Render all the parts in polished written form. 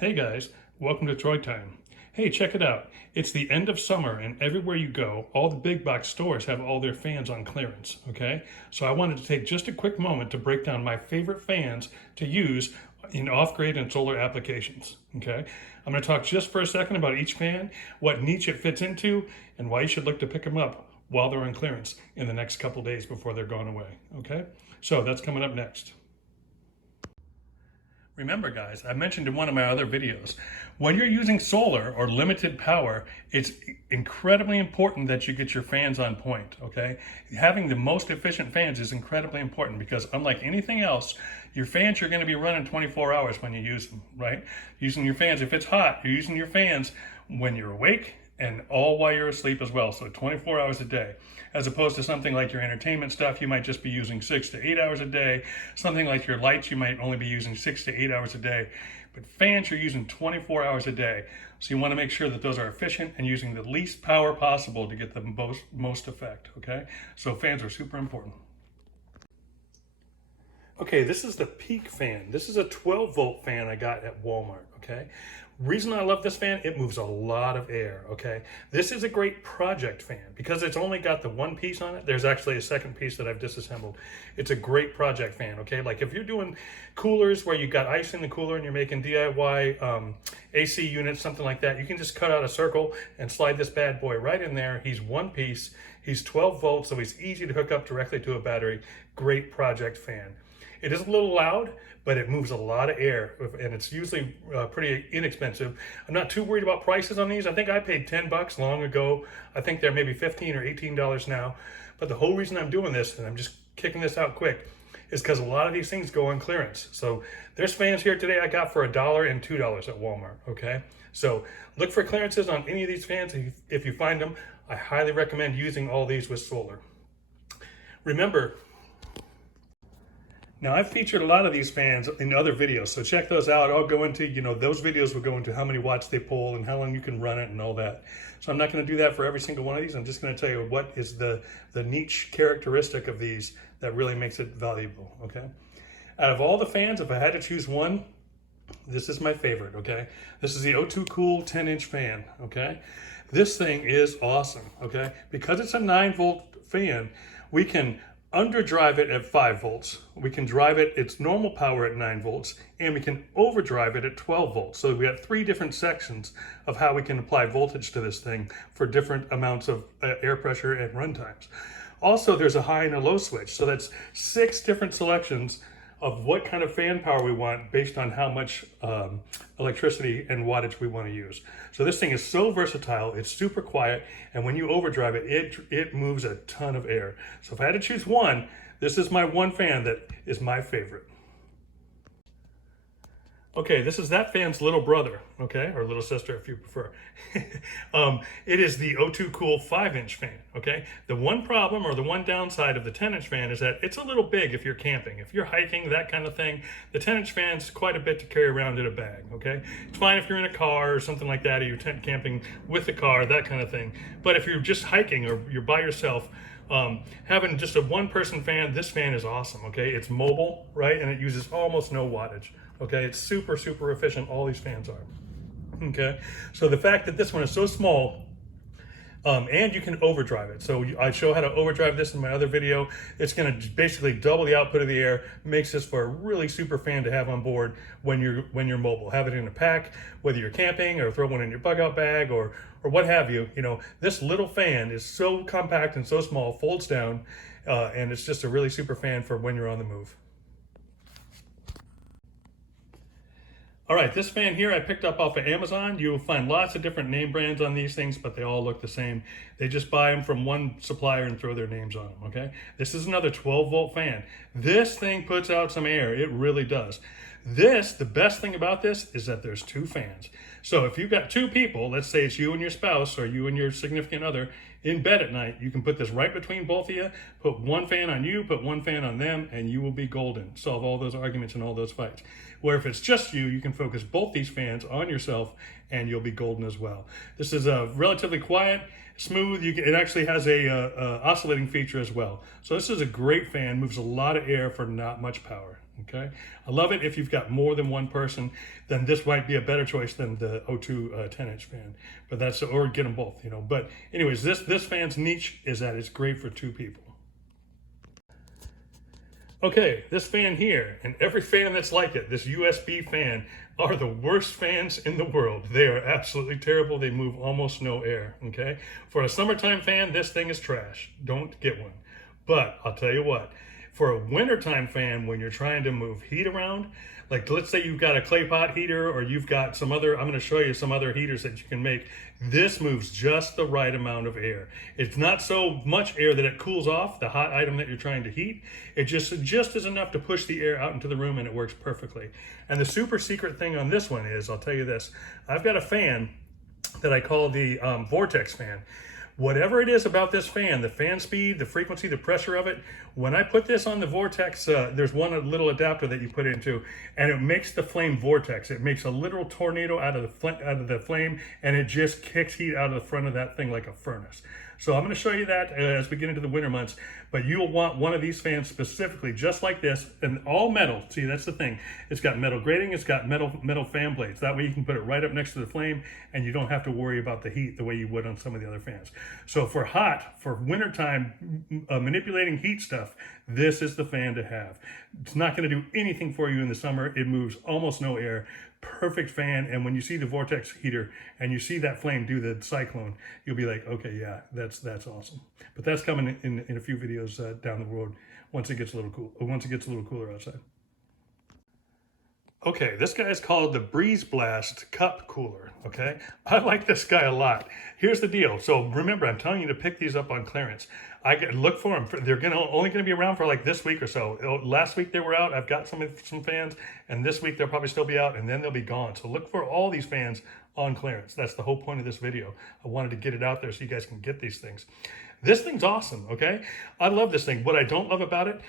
Hey guys, welcome to Troy Time. Hey, check it out. It's the end of summer, and everywhere you go, all the big box stores have all their fans on clearance, okay? So I wanted to take just a quick moment to break down my favorite fans to use in off-grid and solar applications, okay? I'm going to talk just for a second about each fan, what niche it fits into, and why you should look to pick them up while they're on clearance in the next couple days before they're gone away, okay? So that's coming up next. Remember guys, I mentioned in one of my other videos, when you're using solar or limited power, it's incredibly important that you get your fans on point, okay? Having the most efficient fans is incredibly important because unlike anything else, your fans are gonna be running 24 hours when you use them, right? Using your fans, if it's hot, you're using your fans when you're awake and all while you're asleep as well, so 24 hours a day. As opposed to something like your entertainment stuff, you might just be using 6 to 8 hours a day. Something like your lights, you might only be using 6 to 8 hours a day. But fans, you're using 24 hours a day. So you want to make sure that those are efficient and using the least power possible to get the most effect, okay? So fans are super important. Okay, this is the Peak fan. This is a 12 volt fan I got at Walmart, okay? Reason I love this fan, it moves a lot of air, okay? This is a great project fan because it's only got the one piece on it. There's actually a second piece that I've disassembled. It's a great project fan, okay? Like if you're doing coolers where you got ice in the cooler and you're making DIY AC units, something like that, you can just cut out a circle and slide this bad boy right in there. He's one piece, he's 12 volts, so he's easy to hook up directly to a battery. Great project fan. It is a little loud, but it moves a lot of air, and it's usually pretty inexpensive. I'm not too worried about prices on these. I think I paid 10 bucks long ago. I think they're maybe $15 or $18 now. But the whole reason I'm doing this, and I'm just kicking this out quick, is because a lot of these things go on clearance. So there's fans here today I got for $1 and $2 at Walmart, okay? So look for clearances on any of these fans. If you find them, I highly recommend using all these with solar. Remember, now I've featured a lot of these fans in other videos, so check those out. I'll go into, those videos will go into how many watts they pull and how long you can run it and all that. So I'm not gonna do that for every single one of these. I'm just gonna tell you what is the niche characteristic of these that really makes it valuable, okay? Out of all the fans, if I had to choose one, this is my favorite, okay? This is the O2 Cool 10-inch fan, okay? This thing is awesome, okay? Because it's a 9-volt fan, we can underdrive it at 5 volts. We can drive it its normal power at 9 volts, and we can overdrive it at 12 volts. So we have 3 different sections of how we can apply voltage to this thing for different amounts of air pressure and run times. Also, there's a high and a low switch. So that's 6 different selections of what kind of fan power we want based on how much electricity and wattage we want to use. So this thing is so versatile, it's super quiet, and when you overdrive it, it moves a ton of air. So if I had to choose one, this is my one fan that is my favorite. Okay, this is that fan's little brother, okay, or little sister if you prefer. It is the O2 Cool 5-inch fan, okay? The one problem or the one downside of the 10-inch fan is that it's a little big if you're camping. If you're hiking, that kind of thing, the 10-inch fan's quite a bit to carry around in a bag, okay? It's fine if you're in a car or something like that, or you're tent camping with the car, that kind of thing. But if you're just hiking or you're by yourself, having just a one-person fan, this fan is awesome, okay? It's mobile, right? And it uses almost no wattage. Okay, it's super, super efficient. All these fans are. Okay, so the fact that this one is so small, and you can overdrive it. So I show how to overdrive this in my other video. It's going to basically double the output of the air. Makes this for a really super fan to have on board when you're mobile. Have it in a pack, whether you're camping or throw one in your bug out bag or what have you. This little fan is so compact and so small, folds down, and it's just a really super fan for when you're on the move. All right, this fan here I picked up off of Amazon. You'll find lots of different name brands on these things, but they all look the same. They just buy them from one supplier and throw their names on them, okay? This is another 12-volt fan. This thing puts out some air. It really does. The best thing about this is that there's 2 fans. So if you've got 2 people, let's say it's you and your spouse or you and your significant other in bed at night, you can put this right between both of you, put one fan on you, put one fan on them, and you will be golden. Solve all those arguments and all those fights. Where if it's just you, you can focus both these fans on yourself and you'll be golden as well. This is relatively quiet, smooth. It actually has a oscillating feature as well. So this is a great fan, moves a lot of air for not much power. Okay, I love it. If you've got more than one person, then this might be a better choice than the O2 10-inch fan. But that's, or get them both, you know. But anyways, this fan's niche is that it's great for 2 people. Okay, this fan here, and every fan that's like it, this USB fan, are the worst fans in the world. They are absolutely terrible. They move almost no air, okay? For a summertime fan, this thing is trash. Don't get one. But I'll tell you what, for a wintertime fan, when you're trying to move heat around, like let's say you've got a clay pot heater or you've got some other, I'm gonna show you some other heaters that you can make. This moves just the right amount of air. It's not so much air that it cools off the hot item that you're trying to heat. It just is enough to push the air out into the room, and it works perfectly. And the super secret thing on this one is, I'll tell you this, I've got a fan that I call the Vortex fan. Whatever it is about this fan, the fan speed, the frequency, the pressure of it, when I put this on the Vortex, there's one little adapter that you put it into, and it makes the flame vortex. It makes a literal tornado out of the flame, and it just kicks heat out of the front of that thing like a furnace. So I'm going to show you that as we get into the winter months, but you'll want one of these fans specifically, just like this, and all metal. See, that's the thing. It's got metal grating, it's got metal fan blades. That way you can put it right up next to the flame, and you don't have to worry about the heat the way you would on some of the other fans. So for wintertime, manipulating heat stuff, this is the fan to have. It's not going to do anything for you in the summer. It moves almost no air. Perfect fan. And when you see the Vortex heater and you see that flame do the cyclone, you'll be like, okay, yeah, that's awesome. But that's coming in a few videos down the road once it gets a little cooler outside. Okay, this guy is called the Breeze Blast Cup Cooler, okay? I like this guy a lot. Here's the deal. So remember, I'm telling you to pick these up on clearance. Look for them. They're only going to be around for like this week or so. Last week they were out. I've got some fans, and this week they'll probably still be out, and then they'll be gone. So look for all these fans on clearance. That's the whole point of this video. I wanted to get it out there so you guys can get these things. This thing's awesome, okay? I love this thing. What I don't love about it,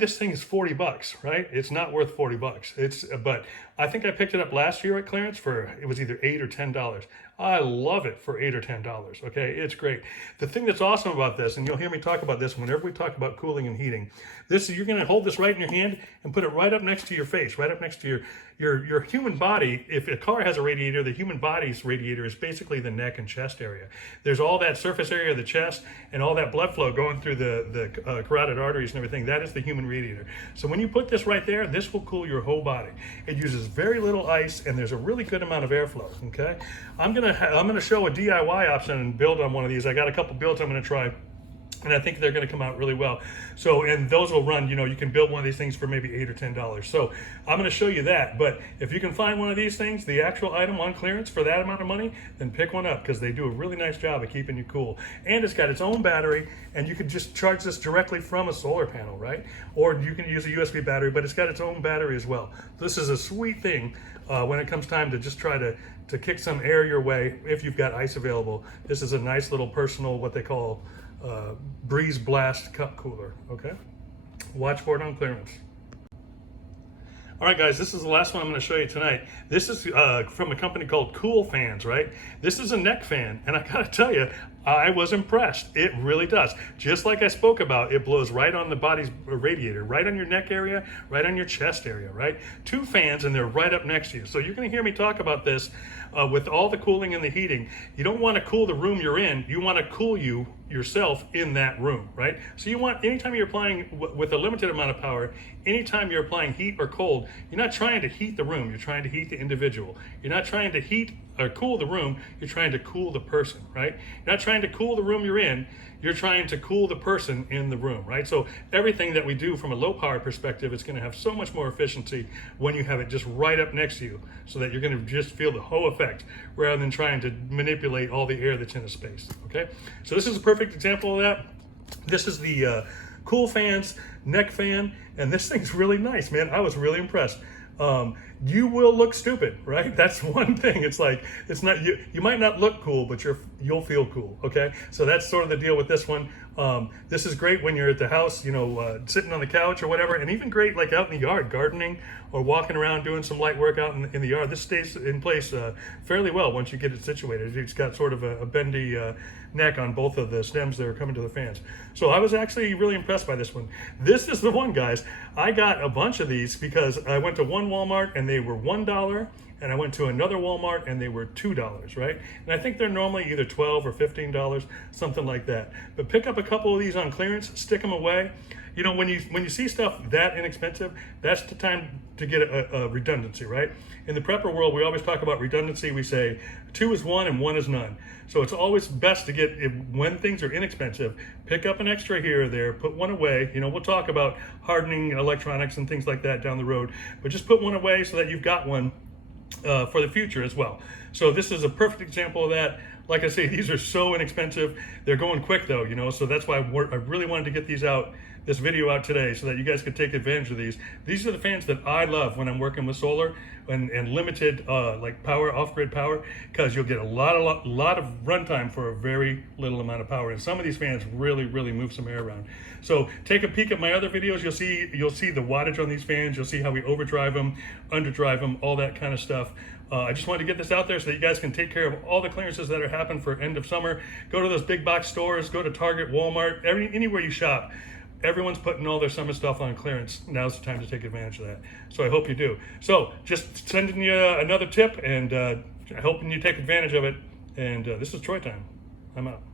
this thing is $40, right? It's not worth $40. But I think I picked it up last year at clearance it was either $8 or $10. I love it for $8 or $10, okay? It's great. The thing that's awesome about this, and you'll hear me talk about this whenever we talk about cooling and heating, you're gonna hold this right in your hand and put it right up next to your face, right up next to your human body. If a car has a radiator, the human body's radiator is basically the neck and chest area. There's all that surface area of the chest and all that blood flow going through the carotid arteries and everything. That is the human radiator. So when you put this right there, this will cool your whole body. It uses very little ice, and there's a really good amount of airflow, okay? I'm gonna show a DIY option and build on one of these. I got a couple builds I'm gonna try, and I think they're going to come out really well. So, and those will run, you can build one of these things for maybe $8 or $10. So I'm going to show you that. But if you can find one of these things, the actual item on clearance for that amount of money, then pick one up, because they do a really nice job of keeping you cool. And it's got its own battery, and you can just charge this directly from a solar panel, right? Or you can use a USB battery, but it's got its own battery as well. This is a sweet thing when it comes time to just try to kick some air your way if you've got ice available. This is a nice little personal, what they call Breeze Blast Cup Cooler, okay? Watch for it on clearance. All right, guys, this is the last one I'm going to show you tonight. This is from a company called Cool Fans, right? This is a neck fan, and I got to tell you, I was impressed. It really does. Just like I spoke about, it blows right on the body's radiator, right on your neck area, right on your chest area, right? 2 fans, and they're right up next to you. So you're going to hear me talk about this with all the cooling and the heating. You don't want to cool the room you're in. You want to cool yourself in that room, right? So you want, anytime you're applying with a limited amount of power, anytime you're applying heat or cold, you're not trying to heat the room. You're trying to heat the individual. You're not trying to heat or cool the room. You're trying to cool the person, right? You're not trying to cool the room you're in. You're trying to cool the person in the room, right? So everything that we do from a low power perspective is going to have so much more efficiency when you have it just right up next to you, so that you're going to just feel the whole effect rather than trying to manipulate all the air that's in a space, okay? So this is a perfect example of that. This is the Cool Fans neck fan, and this thing's really nice, man. I was really impressed. you will look stupid, right? That's one thing. It's like, it's not, you might not look cool, but you'll feel cool, okay? So that's sort of the deal with this one. This is great when you're at the house, sitting on the couch or whatever, and even great like out in the yard, gardening or walking around doing some light work out in the yard. This stays in place fairly well once you get it situated. It's got sort of a bendy neck on both of the stems that are coming to the fans. So I was actually really impressed by this one. This is the one, guys. I got a bunch of these because I went to one Walmart and they were $1, and I went to another Walmart and they were $2, right? And I think they're normally either $12 or $15, something like that. But pick up a couple of these on clearance, stick them away. When you see stuff that inexpensive, that's the time to get a redundancy, right? In the prepper world, we always talk about redundancy. We say 2 is 1 and 1 is none. So it's always best to get, when things are inexpensive, pick up an extra here or there, put one away. We'll talk about hardening electronics and things like that down the road, but just put one away so that you've got one for the future as well. So this is a perfect example of that. Like I say, these are so inexpensive. They're going quick though, so that's why I really wanted to get this video out today so that you guys could take advantage of these. These are the fans that I love when I'm working with solar and limited like power, off-grid power, because you'll get a lot of runtime for a very little amount of power. And some of these fans really move some air around. So take a peek at my other videos. You'll see the wattage on these fans. You'll see how we overdrive them, underdrive them, all that kind of stuff. I just wanted to get this out there so that you guys can take care of all the clearances that are happening for end of summer. Go to those big box stores, go to Target, Walmart, anywhere you shop. Everyone's putting all their summer stuff on clearance. Now's the time to take advantage of that. So I hope you do. So just sending you another tip and hoping you take advantage of it. And this is Troy Time. I'm out.